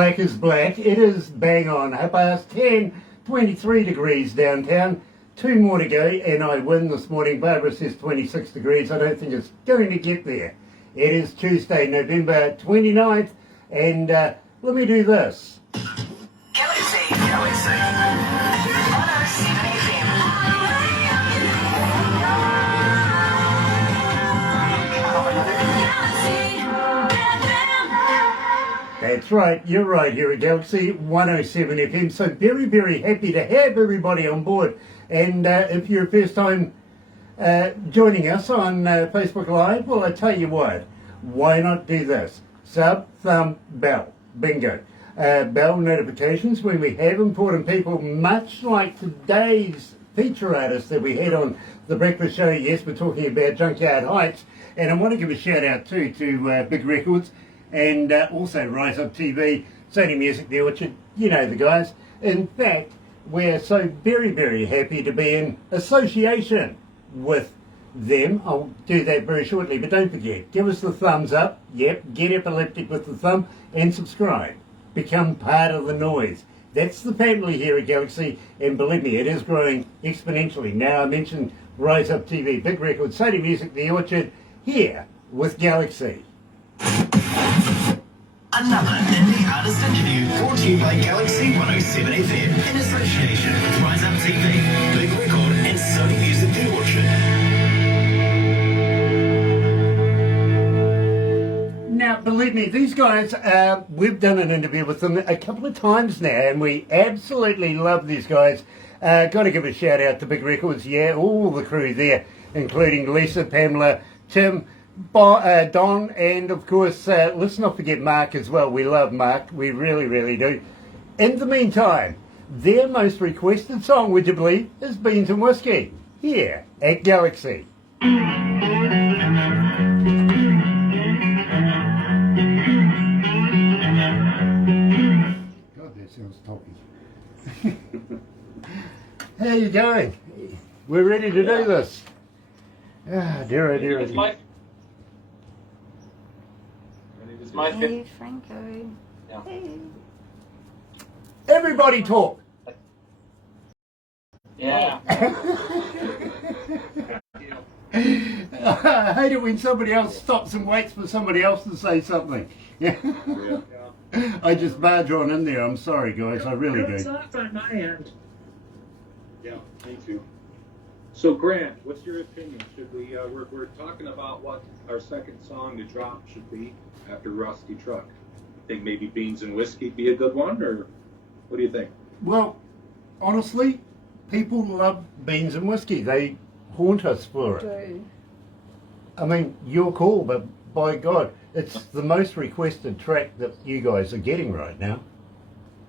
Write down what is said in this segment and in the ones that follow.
Black is black. It is bang on 10:10, 23 degrees downtown. 2 more to go, and I win this morning. Barbara says 26 degrees. I don't think it's going to get there. It is Tuesday, November 29th, and let me do this. Galaxy 107fm. That's right, you're right here at Galaxy 107 FM. So very, very happy to have everybody on board. And if you're first time joining us on Facebook Live, well, I tell you what, why not do this? Sub, thumb, bell. Bingo. Bell notifications when we have important people, much like today's feature artist that we had on The Breakfast Show. Yes, we're talking about Junkyard Heights. And I want to give a shout out too to Big Records and also Rise Up TV, Sony Music, The Orchard, you know the guys. In fact, we're so very, very happy to be in association with them. I'll do that very shortly, but don't forget, give us the thumbs up. Yep, get epileptic with the thumb and subscribe. Become part of the noise. That's the family here at Galaxy, and believe me, it is growing exponentially. Now I mentioned Rise Up TV, Big Records, Sony Music, The Orchard, here with Galaxy. Another indie artist interview brought to you by Galaxy 107 FM in association with Rise Up TV, Big Record and Sony Music The Orchard. Now, believe me, these guys, we've done an interview with them a couple of times now, and we absolutely love these guys. Got to give a shout out to Big Records, yeah, all the crew there, including Lisa, Pamela, Tim, Don, and of course, let's not forget Mark as well. We love Mark, we really, really do. In the meantime, their most requested song, would you believe, is Beans and Whiskey, here at Galaxy. God, that sounds toppy. How you going? We're ready to do this. Ah, dear, oh dear. Hey, Franco. Yeah. Hey. Everybody talk. Yeah. I hate it when somebody else stops and waits for somebody else to say something. Yeah. I just barge on in there. I'm sorry, guys. I really do. It's off on my end. Yeah, me too. So, Grant, what's your opinion? Should we? We're talking about what our second song to drop should be after Rusty Truck. Think maybe Beans and Whiskey be a good one, or what do you think? Well, honestly, people love Beans and Whiskey. They haunt us for it. Do. I mean, your call, but by God, it's the most requested track that you guys are getting right now.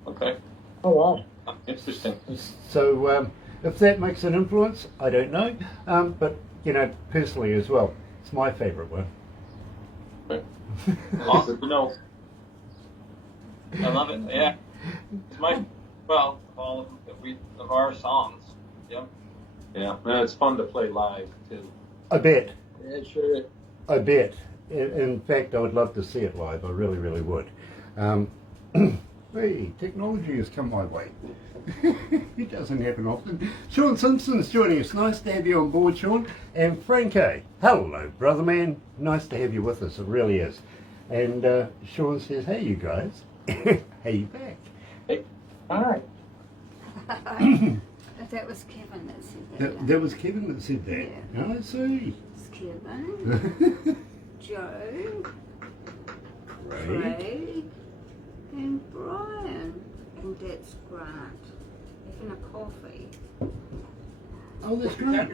Okay. Oh, wow. Interesting. So, if that makes an influence, I don't know. But, you know, personally as well, it's my favourite one. Okay. Awesome to know. I love it. Yeah. It's my, well, all of our songs. Yep. Yeah. And it's fun to play live too. I bet. Yeah, sure is. I bet. In fact, I would love to see it live. I really, really would. Hey, technology has come my way. It doesn't happen often. Sean Simpson's joining us. Nice to have you on board, Sean. And Franco, hello, brother man. Nice to have you with us. It really is. And Sean says, hey, you guys. Hey, you back. Hey. Hi. That was Kevin that said that. That was Kevin that said that. Yeah. I see. It's Kevin, Joe, Craig, and Brian. And that's Grant. Having a coffee. Oh, that's great.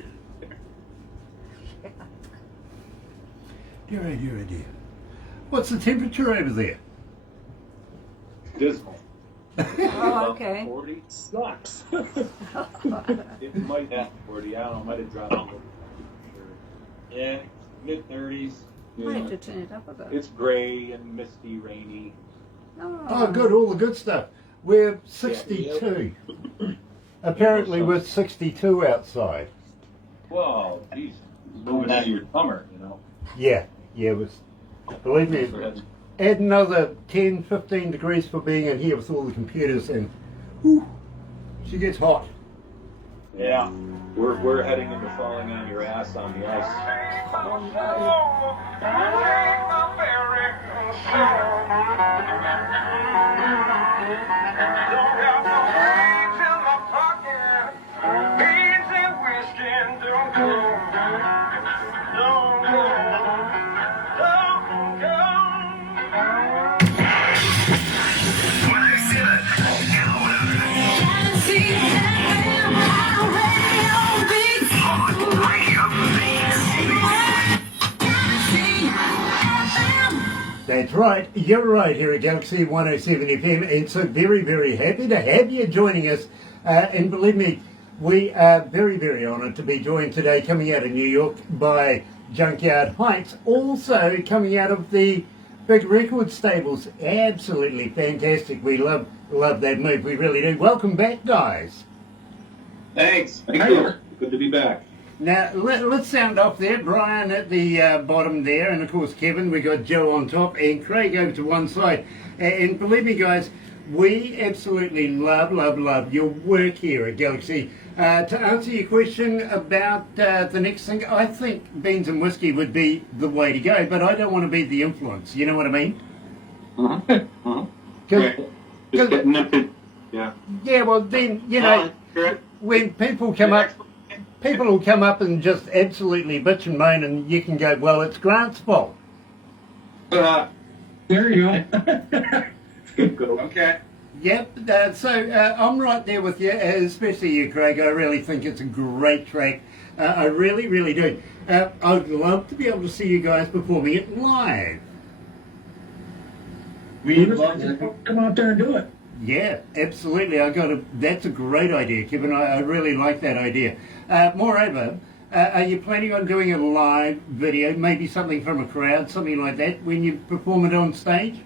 Dear, dear. What's the temperature over there? Dismal. Oh, okay. 40 sucks. It might have 40. I don't know. Might have dropped a little. Yeah. Mid-30s. I have to turn it up a bit. It's gray and misty, rainy. Oh, good. All the good stuff. We're 62. Apparently we're 62 outside. Whoa, geez. Moving out of your summer, you know. Yeah, it was. Believe me, add another 10, 15 degrees for being in here with all the computers, and whew, she gets hot. Yeah. We're heading into falling on your ass on the ice. That's right, you're right here at Galaxy 107 FM, and so very, very happy to have you joining us. And believe me, we are very, very honoured to be joined today, coming out of New York, by Junkyard Heights, also coming out of the big record stables. Absolutely fantastic. We love that move, we really do. Welcome back, guys. Thanks. Thank you. Good to be back. Now, let's sound off there. Brian at the bottom there, and of course Kevin. We got Joe on top, and Craig over to one side. And believe me, guys, we absolutely love your work here at Galaxy. To answer your question about the next thing, I think Beans and Whiskey would be the way to go, but I don't want to be the influence. You know what I mean? Right. Just getting them. Yeah. Yeah, well then, you know, when people come up, people will come up and just absolutely bitch and moan, and you can go, well, it's Grant's fault. There you go. Okay. Yep, so I'm right there with you, especially you, Craig. I really think it's a great track. I really do. I'd love to be able to see you guys performing it live. We'd love to come out there and do it. Yeah, absolutely. That's a great idea, Kevin. I really like that idea. Moreover, are you planning on doing a live video, maybe something from a crowd, something like that, when you perform it on stage?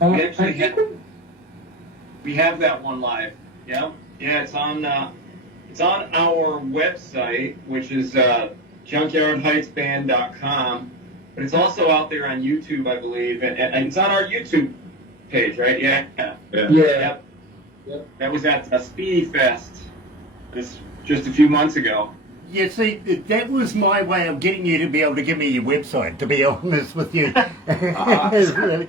We actually have that one live. Yeah, it's on our website, which is junkyardheightsband.com. But it's also out there on YouTube, I believe, and it's on our YouTube page, right? Yeah. Yep. That was at Speedy Fest just a few months ago. Yeah, see, that was my way of getting you to be able to give me your website, to be honest with you. Really.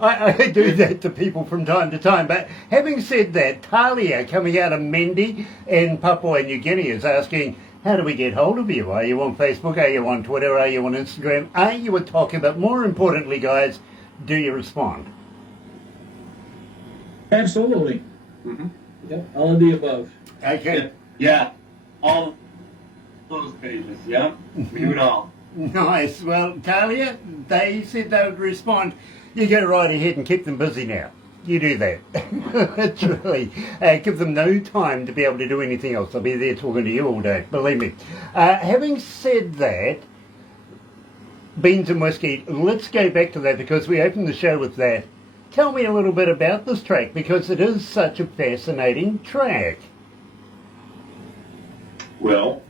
I do that to people from time to time. But having said that, Talia, coming out of Mendi in Papua New Guinea, is asking, how do we get hold of you? Are you on Facebook? Are you on Twitter? Are you on Instagram? Are you a talker? But more importantly, guys, do you respond? Absolutely. Mm-hmm. Yep. All of the above. Okay. Yeah. All those pages, yeah? We do it all. Nice. Well, Talia, they said they would respond. You go right ahead and keep them busy now. You do that. Literally. Give them no time to be able to do anything else. I'll be there talking to you all day, believe me. Having said that, Beans and Whiskey, let's go back to that because we opened the show with that. Tell me a little bit about this track because it is such a fascinating track. Well,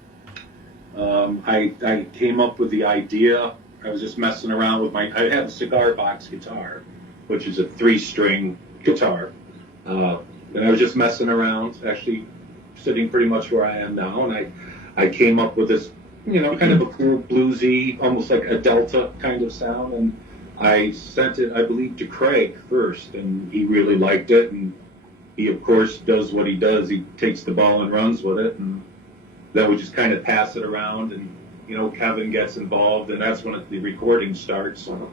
I came up with the idea. I was just messing around with I have a cigar box guitar, which is a 3-string guitar. And I was just messing around, actually sitting pretty much where I am now. And I came up with this, kind of a cool bluesy, almost like a Delta kind of sound. And I sent it, I believe, to Craig first, and he really liked it. And he, of course, does what he does. He takes the ball and runs with it. And then we just kind of pass it around, and Kevin gets involved, and that's when the recording starts. So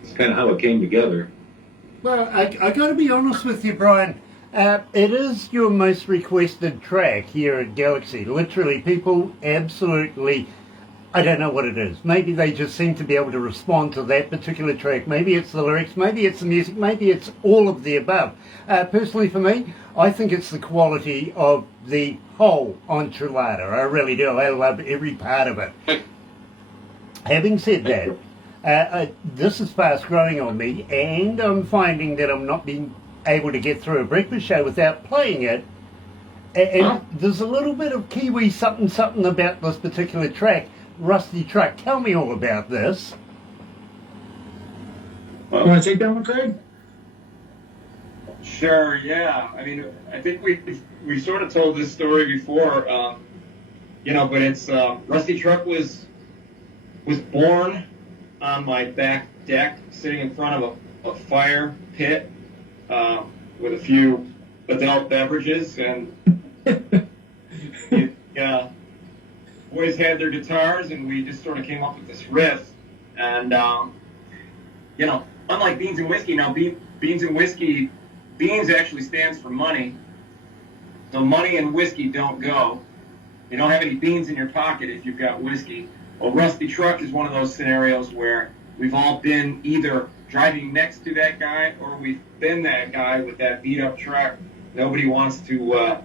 it's kind of how it came together. Well, I got to be honest with you, Brian. It is your most requested track here at Galaxy. Literally, people absolutely, I don't know what it is. Maybe they just seem to be able to respond to that particular track. Maybe it's the lyrics, maybe it's the music, maybe it's all of the above. Personally, for me, I think it's the quality of the whole enchilada. I really do. I love every part of it. Having said that, this is fast growing on me, and I'm finding that I'm not being able to get through a breakfast show without playing it. And there's a little bit of Kiwi something about this particular track. Rusty Truck. Tell me all about this. You want to take that one, Craig? Sure, yeah. I mean, I think we sort of told this story before, but it's Rusty Truck was born on my back deck, sitting in front of a fire pit with a few adult beverages, and boys had their guitars, and we just sort of came up with this riff, and unlike Beans and Whiskey, now Beans and Whiskey, Beans actually stands for money, so money and whiskey don't go. You don't have any beans in your pocket if you've got whiskey. Well, Rusty Truck is one of those scenarios where we've all been either driving next to that guy or we've been that guy with that beat up truck. Nobody wants to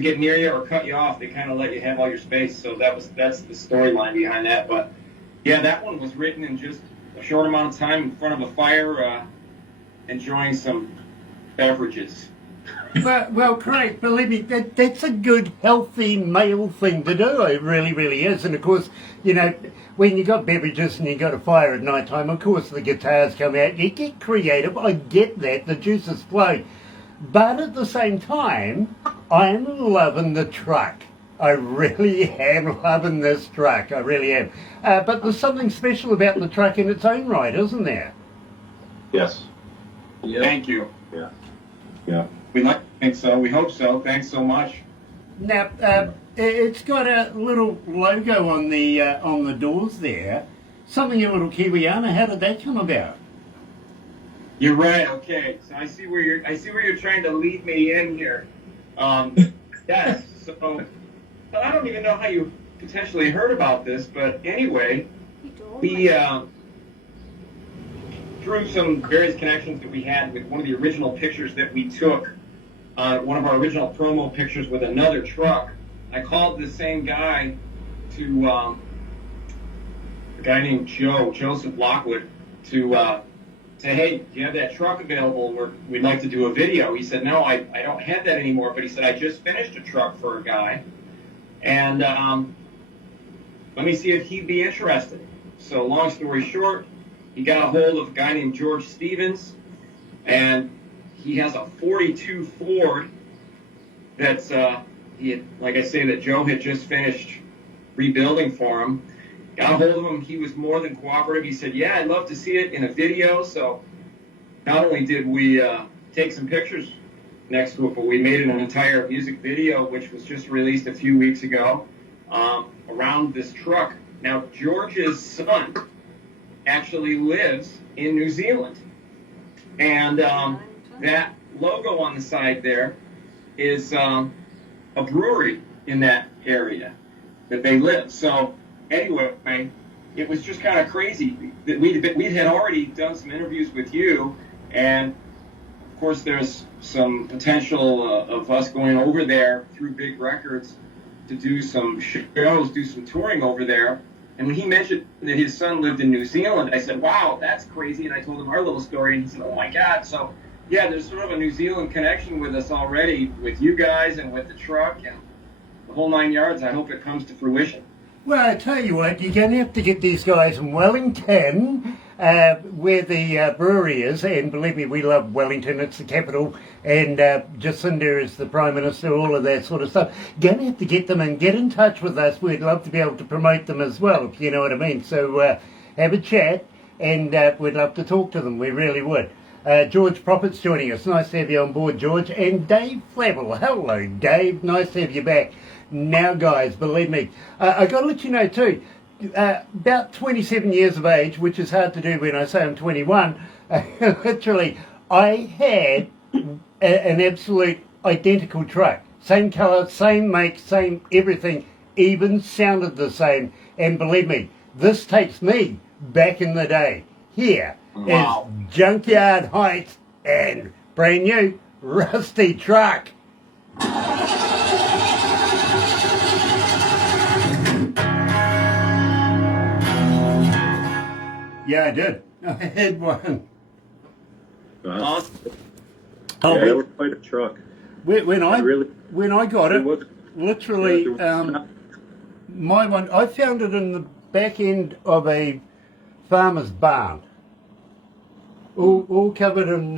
get near you or cut you off. They kind of let you have all your space. So that's the storyline behind that. But yeah, that one was written in just a short amount of time in front of a fire, enjoying some beverages. Well, Craig, believe me, that's a good, healthy male thing to do. It really, really is. And of course, when you got beverages and you got a fire at night time, of course the guitars come out. You get creative. I get that. The juices flow. But at the same time, I'm loving the truck. I really am loving this truck. I really am. But there's something special about the truck in its own right, isn't there? Yes. Yeah. Thank you. Yeah. Yeah. We like to think so. We hope so. Thanks so much. Now, it's got a little logo on the doors there. Something a little Kiwiana. How did that come about? You're right. Okay. So I see where you're trying to lead me in here. Yes. So I don't even know how you potentially heard about this, but anyway, we through some various connections that we had with one of the original pictures that we took, one of our original promo pictures with another truck. I called the same guy to a guy named Joseph Lockwood, to say, hey, do you have that truck available? We'd like to do a video. He said, no, I don't have that anymore. But he said, I just finished a truck for a guy, and let me see if he'd be interested. So long story short, he got a hold of a guy named George Stevens, and he has a 42 Ford that's, like I say, that Joe had just finished rebuilding for him. Got a hold of him. He was more than cooperative. He said, yeah, I'd love to see it in a video. So not only did we take some pictures next to it, but we made an entire music video, which was just released a few weeks ago, around this truck. Now, George's son actually lives in New Zealand. And that logo on the side there is a brewery in that area that they live. So anyway, it was just kind of crazy that we had already done some interviews with you, and of course there's some potential of us going over there through Big Records to do some shows, do some touring over there. And when he mentioned that his son lived in New Zealand, I said, wow, that's crazy. And I told him our little story, and he said, oh my God. So yeah, there's sort of a New Zealand connection with us already, with you guys and with the truck and the whole 9 yards. I hope it comes to fruition. Well, I tell you what, you're going to have to get these guys in Wellington, where the brewery is, and believe me, we love Wellington, it's the capital, and Jacinda is the Prime Minister, all of that sort of stuff. Going to have to get them and get in touch with us. We'd love to be able to promote them as well, if you know what I mean. So have a chat, and we'd love to talk to them, we really would. George Prophet's joining us. Nice to have you on board, George. And Dave Flavel. Hello, Dave. Nice to have you back. Now, guys, believe me, I got to let you know too, about 27 years of age, which is hard to do when I say I'm 21, literally, I had an absolute identical truck. Same colour, same make, same everything, even sounded the same. And believe me, this takes me back in the day. Here Wow. is Junkyard Heights and brand new Rusty Truck. Yeah, I did. I had one. Awesome. Oh, Yeah, it was quite a truck. when I really- when I got It it, was. literally, my one, I found it in the back end of a farmer's barn. All covered in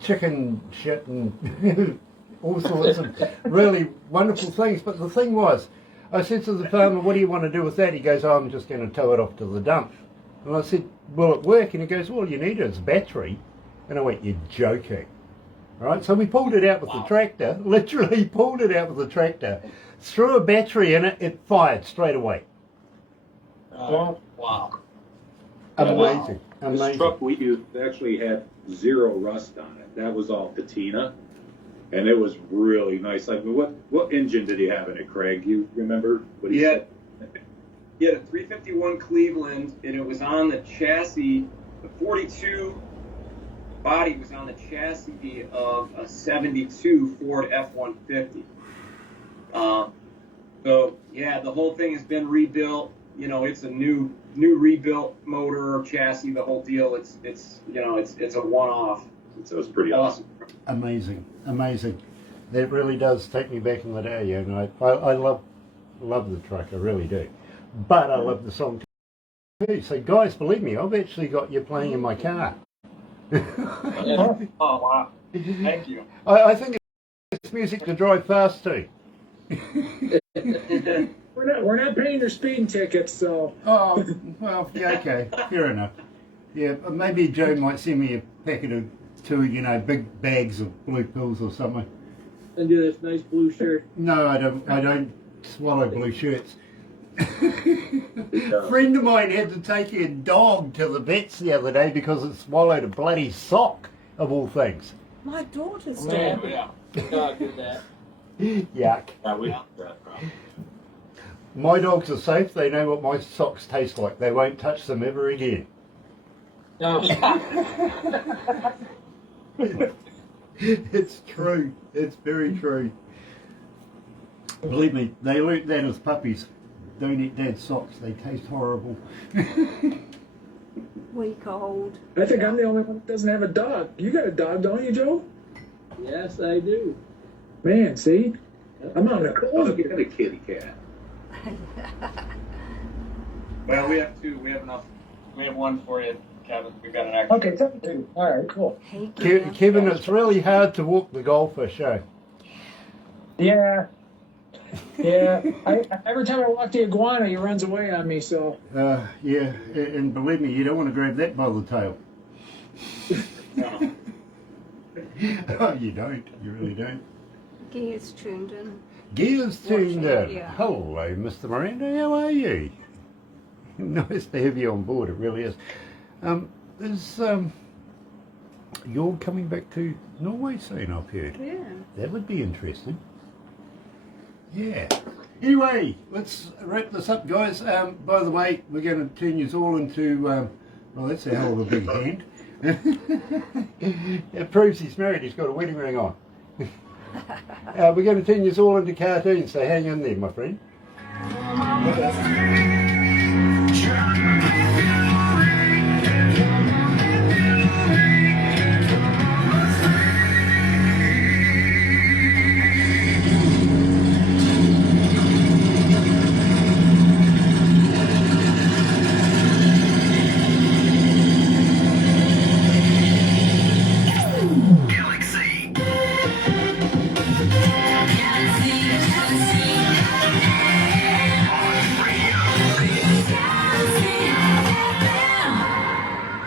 chicken shit and all sorts of really wonderful things. But the thing was, I said to the farmer, what do you want to do with that? He goes, oh, I'm just going to tow it off to the dump. And I said, will it work? And he goes, well, you need is battery. And I went, you're joking. Right, so we pulled it out with the tractor, literally pulled it out with the tractor, threw a battery in it, it fired straight away. Wow. Amazing, This amazing. truck we used actually had 0 rust on it. That was all patina, and it was really nice. I mean, what engine did he have in it, Craig? You remember what he said? He had a 351 Cleveland, and it was on the chassis. The 42 body was on the chassis of a 72 Ford F-150. So yeah, the whole thing has been rebuilt. You know, it's a new rebuilt motor, chassis, the whole deal. It's a one-off. So it's pretty awesome. Amazing, amazing. That really does take me back in the day, you know. I love the truck, I really do. But I love the song too. So guys, believe me, I've actually got you playing in my car. Oh, wow. Thank you. I think it's music to drive fast to. We're not paying your speeding tickets, so. Oh, well, yeah, okay, fair enough. Yeah, maybe Joe might send me a packet of 2, big bags of blue pills or something. And do this nice blue shirt. No, I don't swallow blue shirts. A friend of mine had to take her dog to the vets the other day because it swallowed a bloody sock, of all things. My daughter's Oh, dog. yeah. God, did that. Yuck. Yeah, we have that problem. My dogs are safe. They know what my socks taste like. They won't touch them ever again. It's true. It's very true. Believe me, they learnt that as puppies. Don't eat dad's socks. They taste horrible. Week old. I think I'm the only one that doesn't have a dog. You got a dog, don't you, Joe? Yes, I do. Man, see? I'm on the Oh, cold. you got a kitty cat. Well, we have 2. We have enough. We have 1 for you, Kevin. We've got an extra. Okay, tell me two. All right, cool. Hey, Kevin, it's really hard to walk the goldfish, eh? Yeah. Yeah. Every time I walk the iguana, he runs away on me, so. Yeah, and believe me, you don't want to grab that by the tail. No. Oh, you don't. You really don't. Gears tuned in. Gears tuned in. Yeah. Hello, Mr. Miranda. How are you? Nice to have you on board. It really is. You're coming back to Norway soon, I've heard. Yeah. That would be interesting. Yeah. Anyway, let's wrap this up, guys. By the way, we're going to turn you all into, well, that's a hell of a big hand. It proves he's married. He's got a wedding ring on. We're going to turn you all into cartoons, so hang in there, my friend. Galaxy.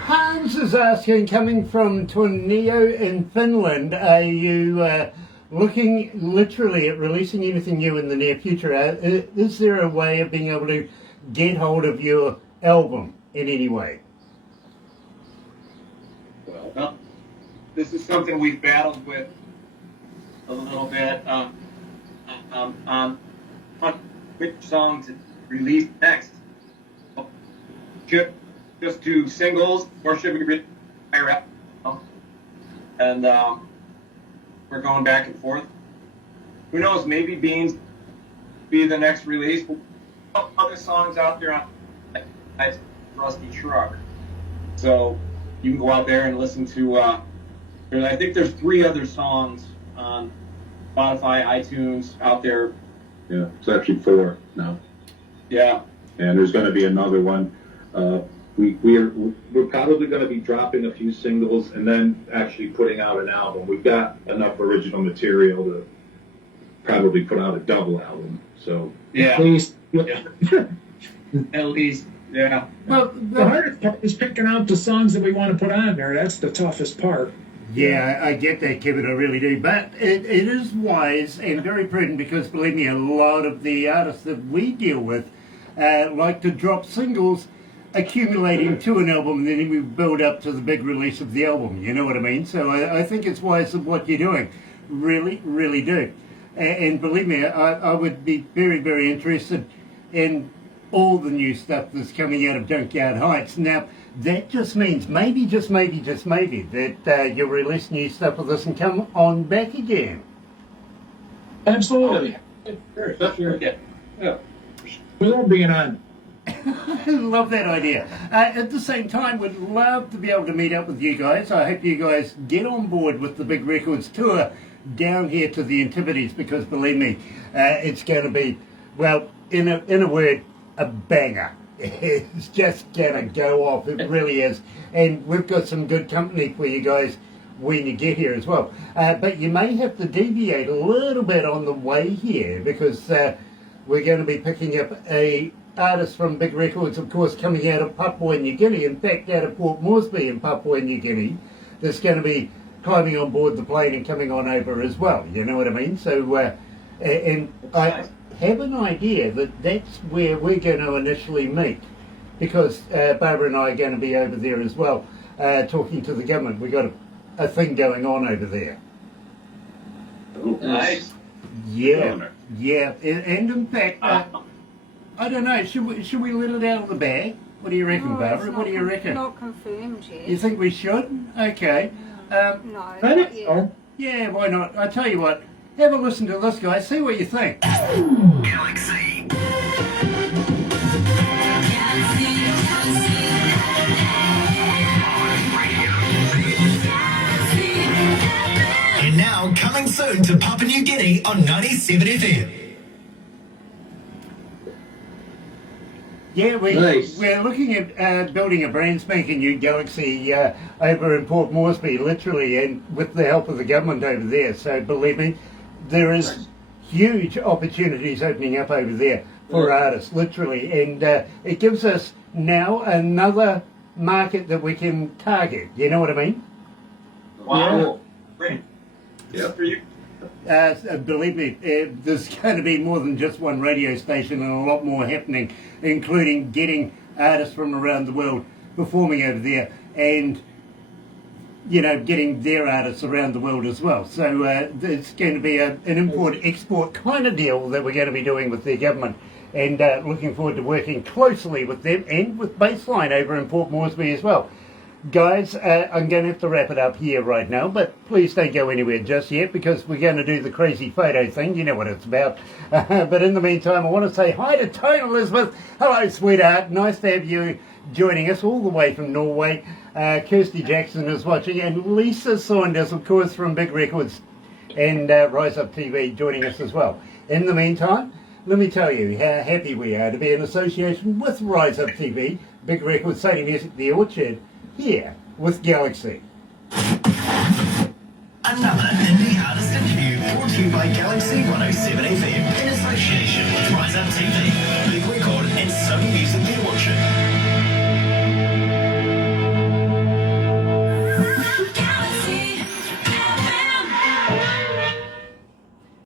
Hans is asking, coming from Tornio in Finland, are you looking literally at releasing anything new in the near future? Is there a way of being able to get hold of your album in any way? Well, this is something we've battled with a little bit on which song to release next. Should just do singles, or should we release a rap? And we're going back and forth. Who knows? Maybe Beans be the next release. Other songs out there on Rusty Truck, so you can go out there and listen to. I think there's 3 other songs on Spotify, iTunes out there Yeah, it's actually 4 now. Yeah. And there's going to be another one. We're probably going to be dropping a few singles and then actually putting out an album. We've got enough original material to probably put out a double album. So Yeah. Please. Yeah. At least. Yeah. Well, The hardest part is picking out the songs that we want to put on there. That's the toughest part. yeah, I get that, Kevin, I really do. But it is wise and very prudent because, believe me, a lot of the artists that we deal with like to drop singles accumulating to an album, and then we build up to the big release of the album. You know what I mean? So I think it's wise of what you're doing. Really, really do. And believe me, I would be very, very interested in all the new stuff that's coming out of Junkyard Heights. Now, that just means maybe, just maybe, that you'll release new stuff with us and come on back again. Absolutely. Sure. Yeah. Yeah. We love being on. Love that idea. At the same time, would love to be able to meet up with you guys. I hope you guys get on board with the Big Records tour down here to the Antipodes, because believe me, it's going to be, well, in a word, a banger. It's just going to go off. It really is. And we've got some good company for you guys when you get here as well. But you may have to deviate a little bit on the way here, because we're going to be picking up a artist from Big Records, of course, coming out of Papua New Guinea. In fact, out of Port Moresby in Papua New Guinea, that's going to be climbing on board the plane and coming on over as well. You know what I mean? So, and I have an idea that that's where we're going to initially meet, because Barbara and I are going to be over there as well, talking to the government. We've got a thing going on over there. Nice. Yeah, yeah. And in fact, I don't know, should we let it out of the bag? What do you reckon, No, Barbara? it's What do you reckon? Not confirmed yet. You think we should? Okay. No, I not think yet. so. Yeah, why not? I tell you what, have a listen to this, guys. See what you think. Galaxy. And now, coming soon to Papua New Guinea on 97 FM. Yeah, Nice. we're looking at building a brand spanking new Galaxy over in Port Moresby, literally, and with the help of the government over there. So believe me, there is huge opportunities opening up over there for artists, literally, and it gives us now another market that we can target. You know what I mean? Wow. Great. Yeah. For you. Believe me, there's going to be more than just one radio station and a lot more happening, including getting artists from around the world performing over there and, you know, getting their artists around the world as well. So it's going to be an import-export kind of deal that we're going to be doing with the government, and looking forward to working closely with them and with Baseline over in Port Moresby as well. Guys, I'm going to have to wrap it up here right now, but please don't go anywhere just yet, because we're going to do the crazy photo thing. You know what it's about. But in the meantime, I want to say hi to Tone Elizabeth. Hello, sweetheart. Nice to have you joining us all the way from Norway. Kirsty Jackson is watching, and Lisa Saunders, of course, from Big Records and Rise Up TV, joining us as well. In the meantime, let me tell you how happy we are to be in association with Rise Up TV, Big Records, Sadie Music, The Orchard, here with Galaxy. Another indie artist interview brought to you by Galaxy 107 FM in association with Rise Up TV, Big Record and Sony Music The Orchard.